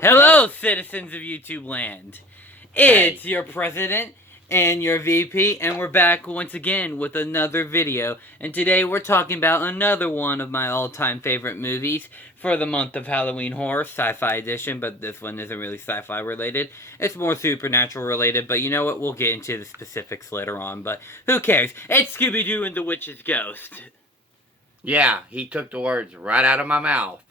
Hello, citizens of YouTube land. It's your president and your VP, and we're back once again with another video. And today we're talking about another one of my all-time favorite movies for the month of Halloween Horror, Sci-Fi Edition, but this one isn't really sci-fi related. It's more supernatural related, but you know what? We'll get into the specifics later on, but who cares? It's Scooby-Doo and the Witch's Ghost. Yeah, he took the words right out of my mouth.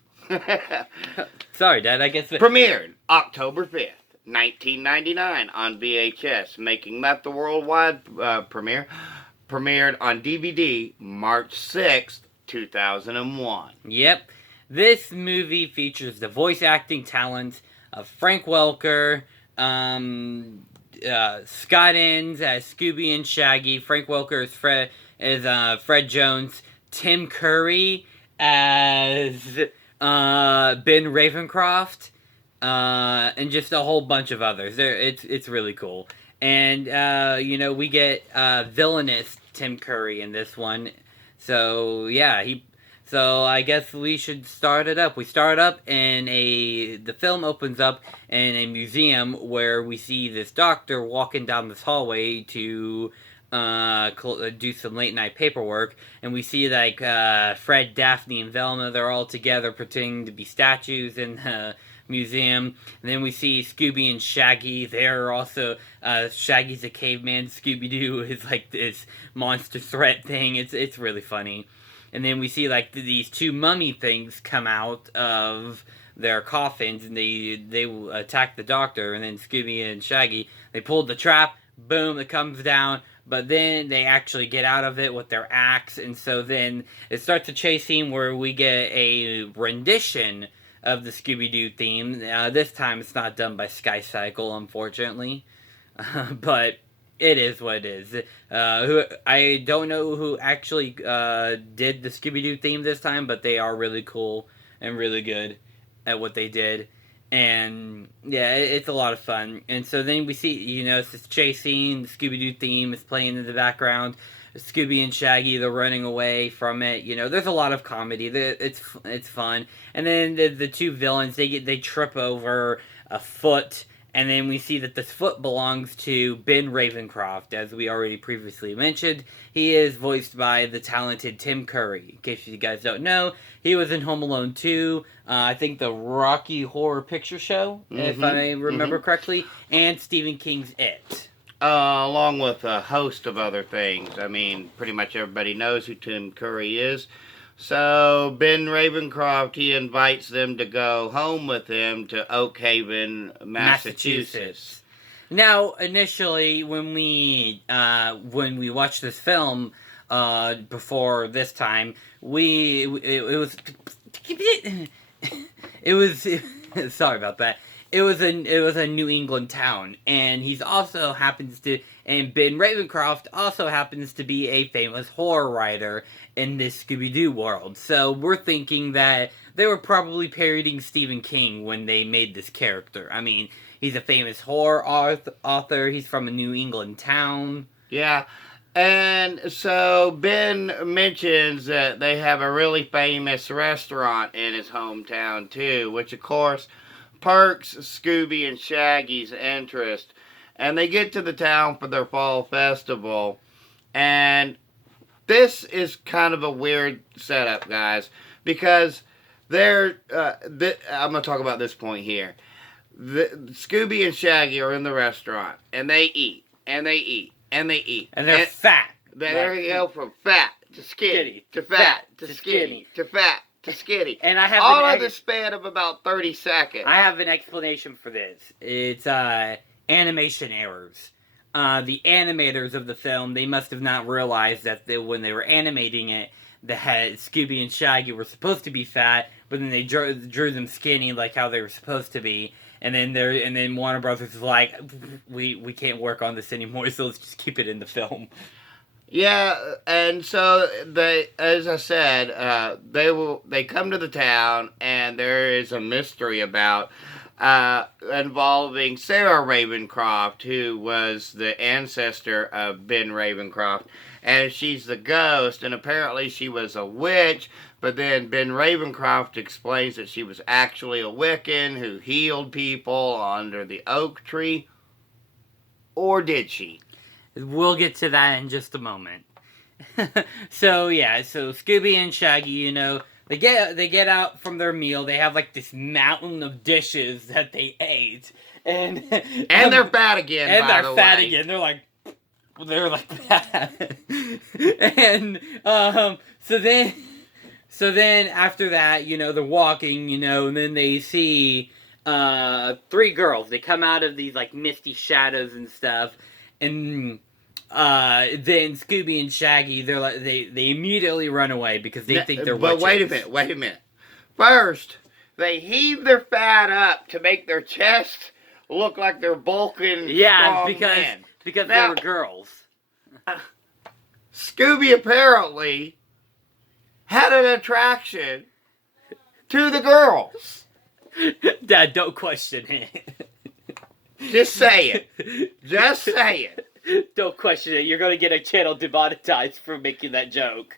Sorry, Dad, I guess... Premiered October 5th, 1999 on VHS, making that the worldwide premiere. Premiered on DVD March 6th, 2001. Yep. This movie features the voice acting talents of Frank Welker, Scott Innes as Scooby and Shaggy, Frank Welker as Fred Jones, Tim Curry as Ben Ravencroft, and just a whole bunch of others. It's really cool. And, we get villainous Tim Curry in this one. So, yeah, So I guess we should start it up. We start up the film opens up in a museum where we see this doctor walking down this hallway to do some late night paperwork, and we see like Fred, Daphne, and Velma. They're all together pretending to be statues in the museum. And then we see Scooby and Shaggy. They're also Shaggy's a caveman. Scooby-Doo is like this monster threat thing. It's really funny. And then we see like these two mummy things come out of their coffins, and they attack the doctor. And then Scooby and Shaggy, they pulled the trap. Boom! It comes down. But then they actually get out of it with their axe, and so then it starts a chase scene where we get a rendition of the Scooby-Doo theme. This time it's not done by Sky Cycle, unfortunately, but it is what it is. I don't know who actually did the Scooby-Doo theme this time, but they are really cool and really good at what they did. And yeah, it's a lot of fun. And so then we see, it's this chase scene. The Scooby-Doo theme is playing in the background. Scooby and Shaggy, they're running away from it. There's a lot of comedy. It's fun. And then the two villains, they trip over a foot. And then we see that this foot belongs to Ben Ravencroft, as we already previously mentioned. He is voiced by the talented Tim Curry. In case you guys don't know, he was in Home Alone 2, I think the Rocky Horror Picture Show, if I remember correctly, and Stephen King's It. Along with a host of other things. I mean, pretty much everybody knows who Tim Curry is. So, Ben Ravencroft, he invites them to go home with him to Oak Haven, Massachusetts. Now, initially, when we watched this film, before this time, it was sorry about that. It was a New England town, and and Ben Ravencroft also happens to be a famous horror writer in this Scooby-Doo world. So we're thinking that they were probably parodying Stephen King when they made this character. I mean, he's a famous horror author. He's from a New England town. Yeah. And so Ben mentions that they have a really famous restaurant in his hometown too, which of course perks Scooby and Shaggy's interest. And they get to the town for their fall festival. And this is kind of a weird setup, guys, because I'm going to talk about this point here. Scooby and Shaggy are in the restaurant, and they eat, and they eat, and they eat. And they're fat. There you go, from fat to skinny, to fat to skinny, to fat to skinny. And I have all in the span of about 30 seconds. I have an explanation for this. It's animation errors. The animators of the film, they must have not realized that when they were animating it, that Scooby and Shaggy were supposed to be fat, but then they drew them skinny like how they were supposed to be. And then Warner Brothers was like, we can't work on this anymore, so let's just keep it in the film. Yeah, and so they, as I said, they come to the town, and there is a mystery about involving Sarah Ravencroft, who was the ancestor of Ben Ravencroft, and she's the ghost, and apparently she was a witch, But then Ben Ravencroft explains that she was actually a Wiccan who healed people under the oak tree. Or did she? We'll get to that in just a moment. So Scooby and Shaggy, you know, they get out from their meal. They have like this mountain of dishes that they ate, and they're fat again. And by they're the fat way. again. They're like that. And so then after that, you know, they're walking, you know, and then they see three girls. They come out of these like misty shadows and stuff, and then Scooby and Shaggy, they're like they immediately run away because they think they're witches. But wait a minute. First, they heave their fat up to make their chest look like they're bulking. Yeah, strong men. because Now, they were girls. Scooby apparently had an attraction to the girls. Dad, don't question it. Just say it. Just say it. Don't question it. You're going to get a channel demonetized for making that joke.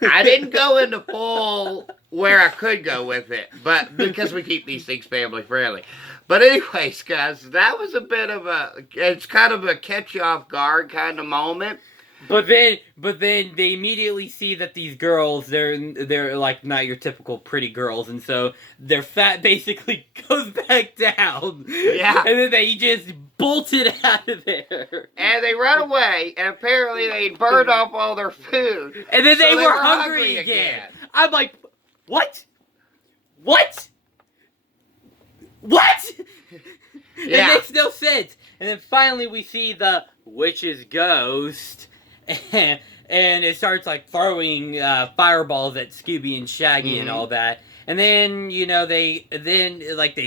I didn't go into full where I could go with it, but because we keep these things family friendly. But anyways, guys, that was a bit of it's kind of a catch you off guard kind of moment. But then they immediately see that these girls, they're like not your typical pretty girls, and so their fat basically goes back down. Yeah. And then they just bolted out of there. And they run away, and apparently they burned off all their food. And then so they were hungry again. I'm like, what? What? What? Yeah. It makes no sense. And then finally we see the witch's ghost. And it starts like throwing fireballs at Scooby and Shaggy and all that. And then, you know, they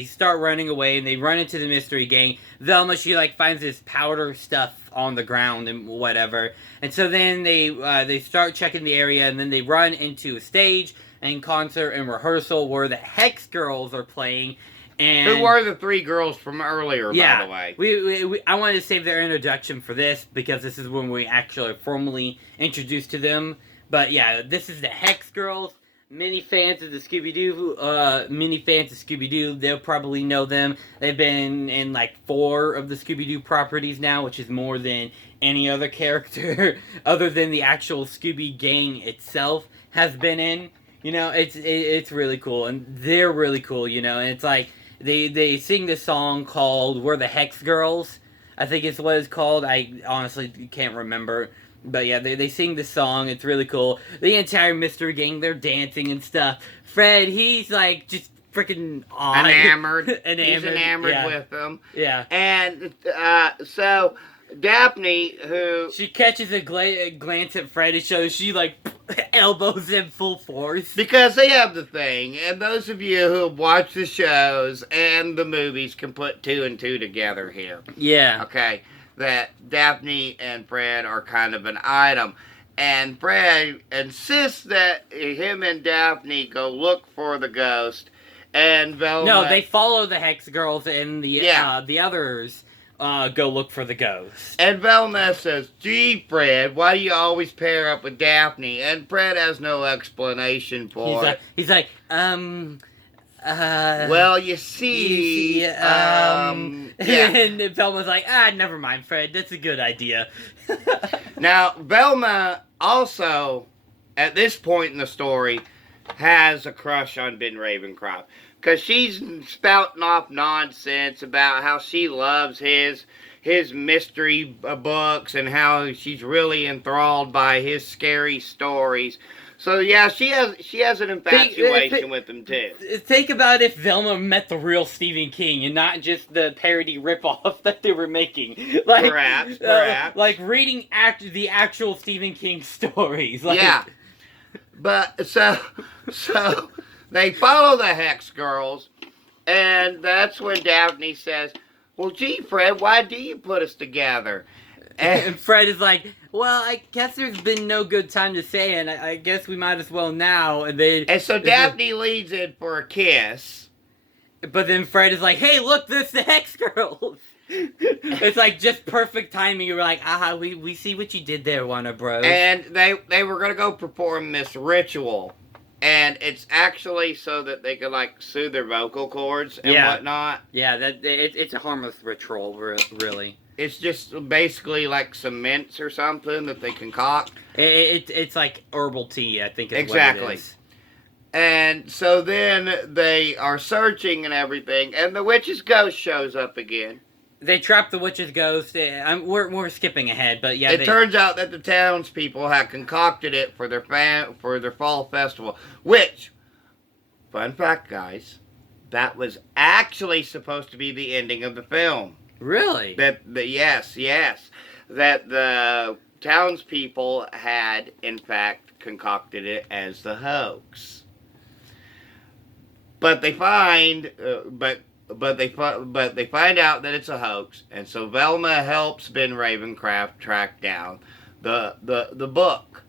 start running away and they run into the mystery gang. Velma, she like finds this powder stuff on the ground and whatever. And so then they start checking the area, and then they run into a stage and concert and rehearsal where the Hex Girls are playing. And who were the three girls from earlier, by the way? I wanted to save their introduction for this because this is when we actually formally introduced to them. But yeah, this is the Hex Girls. Many fans of Scooby-Doo, they'll probably know them. They've been in like 4 of the Scooby-Doo properties now, which is more than any other character other than the actual Scooby gang itself has been in. You know, it's really cool, and they're really cool, you know, and it's like, They sing this song called "We're the Hex Girls." I think it's what it's called. I honestly can't remember. But yeah, they sing this song. It's really cool. The entire mystery gang, they're dancing and stuff. Fred, he's like just freaking enamored. He's enamored with them. Yeah. And so Daphne, who... She catches a glance at Fred and shows she like elbows him full force. Because they have the thing, and those of you who have watched the shows and the movies can put 2 and 2 together here. Yeah. Okay, that Daphne and Fred are kind of an item. And Fred insists that him and Daphne go look for the ghost, and Velma... No, they follow the Hex Girls and the others... go look for the ghost. And Velma says, "Gee, Fred, why do you always pair up with Daphne?" And Fred has no explanation for it. He's like, well, you see, yeah. And Velma's like, never mind, Fred, that's a good idea. Now, Velma also, at this point in the story, has a crush on Ben Ravencroft. Because she's spouting off nonsense about how she loves his mystery books and how she's really enthralled by his scary stories. So yeah, she has an infatuation with him too. Think about if Velma met the real Stephen King and not just the parody ripoff that they were making. Like, perhaps. Like reading the actual Stephen King stories. Like, yeah. But so they follow the Hex Girls, and that's when Daphne says, "Well, gee, Fred, why do you put us together?" And Fred is like, "Well, I guess there's been no good time to say, and I guess we might as well now." And so Daphne leads in for a kiss. But then Fred is like, "Hey, look, this the Hex Girls." It's like just perfect timing. You're like, we see what you did there, Warner Bros. And they were going to go perform this ritual And it's actually so that they can, like, soothe their vocal cords and whatnot. Yeah, it's a harmless ritual, really. It's just basically like some mints or something that they concoct. It's like herbal tea, I think is exactly. what it is. And so then they are searching and everything, and the witch's ghost shows up again. They trap the witch's ghost. We're skipping ahead, but yeah. It turns out that the townspeople had concocted it for their fall festival. Which, fun fact, guys, that was actually supposed to be the ending of the film. Really? Yes, that the townspeople had in fact concocted it as the hoax. But they find, but they find out that it's a hoax, and so Velma helps Ben Ravencroft track down the book,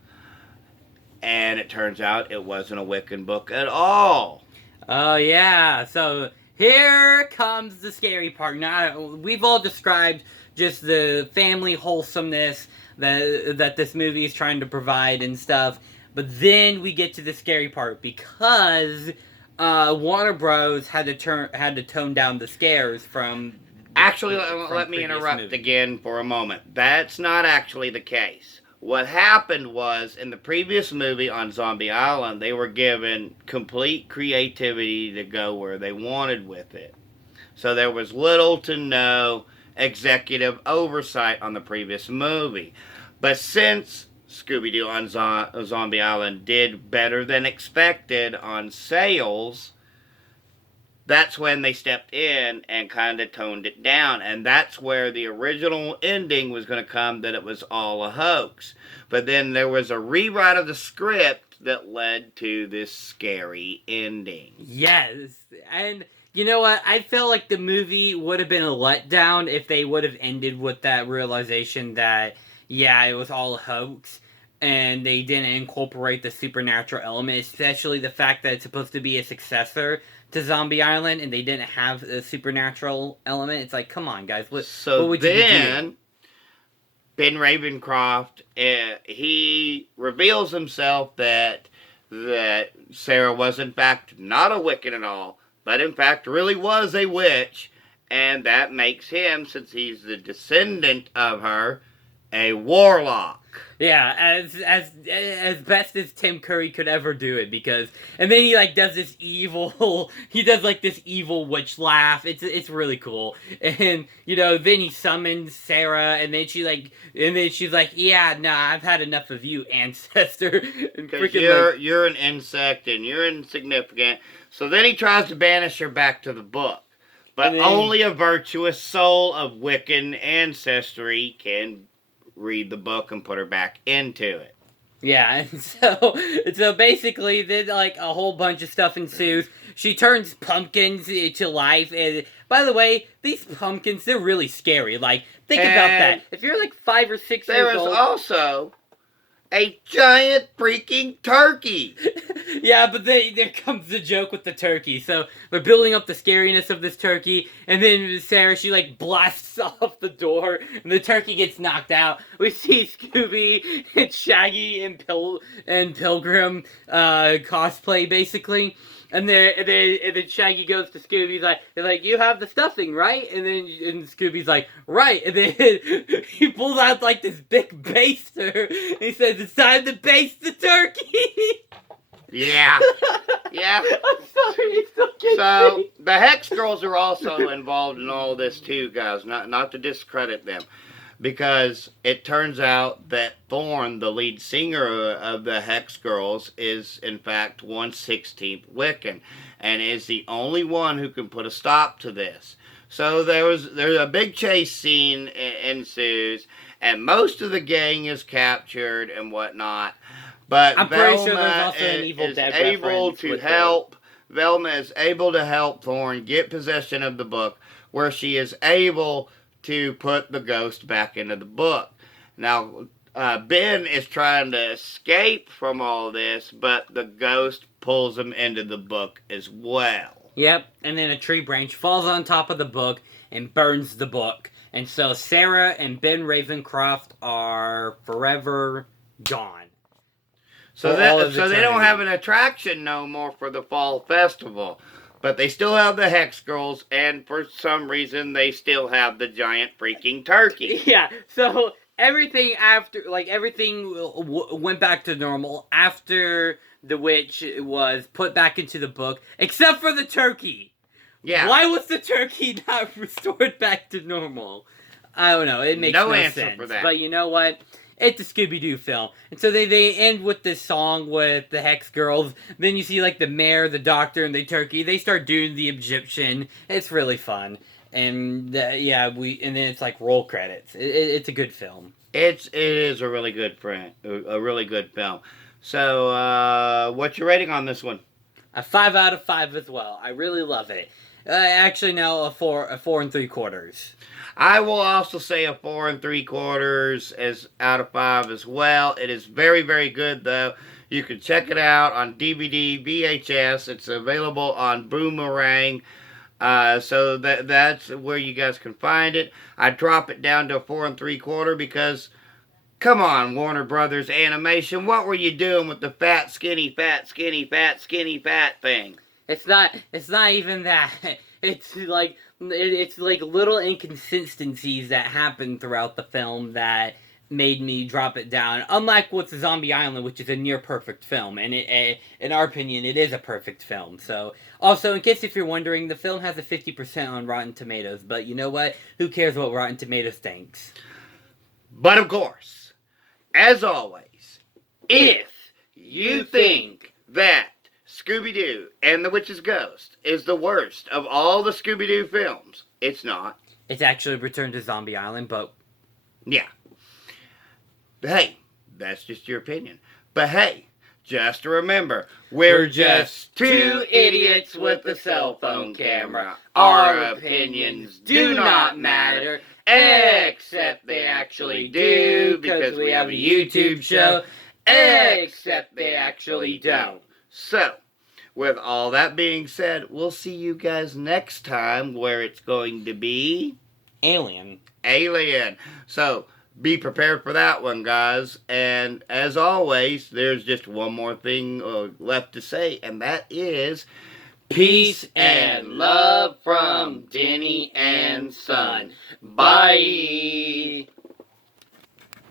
and it turns out it wasn't a Wiccan book at all. Oh yeah, so here comes the scary part. Now we've all described just the family wholesomeness that this movie is trying to provide and stuff, but then we get to the scary part because Warner Bros. had to tone down the scares from. Actually, let me interrupt movie. Again for a moment. That's not actually the case. What happened was, in the previous movie on Zombie Island, they were given complete creativity to go where they wanted with it. So there was little to no executive oversight on the previous movie. But since Scooby-Doo on Zombie Island did better than expected on sales, that's when they stepped in and kind of toned it down. And that's where the original ending was going to come, that it was all a hoax. But then there was a rewrite of the script that led to this scary ending. Yes. And you know what? I feel like the movie would have been a letdown if they would have ended with that realization that, yeah, it was all a hoax. And they didn't incorporate the supernatural element, especially the fact that it's supposed to be a successor to Zombie Island, and they didn't have a supernatural element. It's like, come on, guys. What would you do? Ben Ravencroft, he reveals himself that Sarah was in fact not a Wiccan at all, but in fact really was a witch, and that makes him, since he's the descendant of her, a warlock. Yeah, as best as Tim Curry could ever do it, and then he does this evil witch laugh. It's really cool, and then he summons Sarah, and then she's like, yeah, nah, I've had enough of you, ancestor. Because you're an insect and you're insignificant. So then he tries to banish her back to the book, but only a virtuous soul of Wiccan ancestry can read the book and put her back into it. Yeah, and so basically then a whole bunch of stuff ensues. She turns pumpkins to life, and by the way, these pumpkins, they're really scary. Think about that. If you're 5 or 6 years old. There was also a giant freaking turkey. Yeah, but there comes the joke with the turkey. So they're building up the scariness of this turkey, and then Sarah, she blasts off the door, and the turkey gets knocked out. We see Scooby and Shaggy and Pilgrim cosplay, basically. And then Shaggy goes to Scooby. He's like, you have the stuffing, right? And Scooby's like, right. And then he pulls out this big baster. And he says, it's time to baste the turkey. Yeah. Yeah. I'm sorry, it's okay. So the Hex Girls are also involved in all this too, guys. Not to discredit them. Because it turns out that Thorne, the lead singer of the Hex Girls, is in fact 1/16 Wiccan, and is the only one who can put a stop to this. So there's a big chase scene ensues, and most of the gang is captured and whatnot. But I'm pretty sure there's also an Evil Dead reference with help. Velma is able to help Thorne get possession of the book, where she is able to put the ghost back into the book. Now, Ben is trying to escape from all this, but the ghost pulls him into the book as well. Yep, and then a tree branch falls on top of the book and burns the book. And so Sarah and Ben Ravencroft are forever gone. So For all that of so they don't eternity. have an attraction no more for the fall festival. But they still have the Hex Girls, and for some reason they still have the giant freaking turkey. Yeah, so everything after, like, everything went back to normal after the witch was put back into the book, except for the turkey. Yeah. Why was the turkey not restored back to normal? I don't know. It makes no answer sense. for that. But you know what? It's a Scooby-Doo film. And so they end with this song with the Hex Girls. Then you see, like, the mayor, the doctor, and the turkey. They start doing the Egyptian. It's really fun. And, and then it's like roll credits. It's a good film. It is a really good film. So, what's your rating on this one? A 5 out of 5 as well. I really love it. Actually, now a 4 and 3/4. I will also say a 4 3/4 as out of 5 as well. It is very, very good though. You can check it out on DVD, VHS. It's available on Boomerang. So that's where you guys can find it. I drop it down to a 4 3/4 because, come on, Warner Brothers Animation, what were you doing with the fat, skinny, fat, skinny, fat, skinny, fat thing? It's not even that. It's like little inconsistencies that happen throughout the film that made me drop it down. Unlike with Zombie Island, which is a near perfect film, and in our opinion, it is a perfect film. So, also, in case if you're wondering, the film has a 50% on Rotten Tomatoes. But you know what? Who cares what Rotten Tomatoes thinks? But of course, as always, if you think that Scooby-Doo and the Witch's Ghost is the worst of all the Scooby-Doo films, it's not. It's actually Return to Zombie Island, but yeah. But hey, that's just your opinion. But hey, just remember, we're just two idiots with a cell phone camera. Our opinions do not matter, except they actually do, because we have a YouTube show, except they actually don't. So, with all that being said, we'll see you guys next time where it's going to be Alien. So, be prepared for that one, guys. And as always, there's just one more thing left to say, and that is peace and love from Denny and Son. Bye.